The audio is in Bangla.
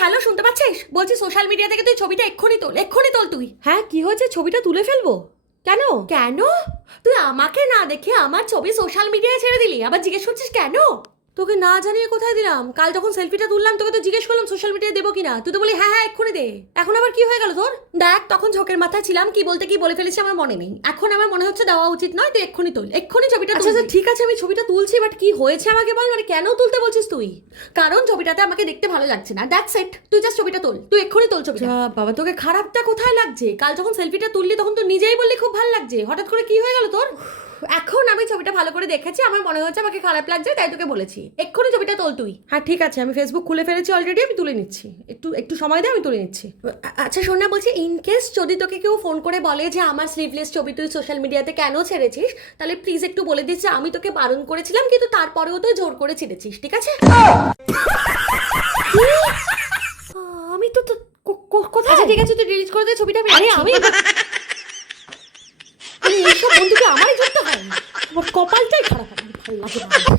হ্যালো, শুনতে পাচ্ছিস? বলছি সোশ্যাল মিডিয়া থেকে তুই ছবিটা এক্ষুনি তোল তুই। হ্যাঁ, কি হয়েছে? ছবিটা তুলে ফেলবো? কেন? কেন? তুই আমাকে না দেখে আমার ছবি সোশ্যাল মিডিয়ায় ছেড়ে দিলি, আবার জিজ্ঞেস করছিস কেন? তোকে না জানিয়ে কোথায় দিলাম? কাল যখন সেলফিটা তুললাম তোকে তো জিজ্ঞেস করলাম সোশ্যাল মিডিয়ায় দেবো কিনা, তুই তো বলি হ্যাঁ হ্যাঁ এক্ষুনি দে। এখন আবার কি হয়ে গেল তোর? দেখ, তখন ঝোঁকের মাথায় ছিলাম, কি বলতে কি বলে ফেলেছি আমার মনে নেই। এখন আমার মনে হচ্ছে দেওয়া উচিত নয়, তুই এক্ষুনি তোল, এক্ষুনি ছবিটা আচ্ছা তুল। আচ্ছা ঠিক আছে, আমি ছবিটা তুলছি, বাট কি হয়েছে আমাকে বল, মানে কেন তুলতে বলছিস তুই? কারণ ছবিটাতে আমাকে দেখতে ভালো লাগছে না, দ্যাটস ইট। তুই জাস্ট ছবিটা তোল, তুই এক্ষুনি তোল ছবিটা। বাবা, তোকে খারাপটা কোথায় লাগছে? কাল যখন সেলফিটা তুললি তখন তো নিজেই বললি খুব ভালো লাগছে, হঠাৎ করে কি হয়ে গেল তোর? এখন আমি ছবিটা ভালো করে দেখেছি, আমার মনে হচ্ছে আমাকে খারাপ লাগছে, তাই তোকে বলেছি এক্ষুনি ছবিটা তোল তুই। হ্যাঁ ঠিক আছে, আমি ফেসবুক খুলে ফেলেছি অলরেডি, আমি তুলে নিচ্ছি, একটু একটু সময় দে, আমি তুলে নিচ্ছি। আচ্ছা শোন না, বলছি ইন কেস যদি তোকে কেউ ফোন করে বলে যে আমার স্লিভলেস ছবি তুই সোশ্যাল মিডিয়াতে কেন ছেড়েছিস, তাহলে প্লিজ একটু বলে দিস যে আমি তোকে বারণ করেছিলাম, কিন্তু তারপরেও তুই জোর করে ছেড়েছিস, ঠিক আছে? আমি তো কোথায়? আচ্ছা ঠিক আছে, তুই ডিলিট করে দে ছবিটা। আরে আমি এইসব বন্ধুকে আমারই ধরতে হয়। আমার কপালটাই খারাপ, আমার ভালো লাগে না।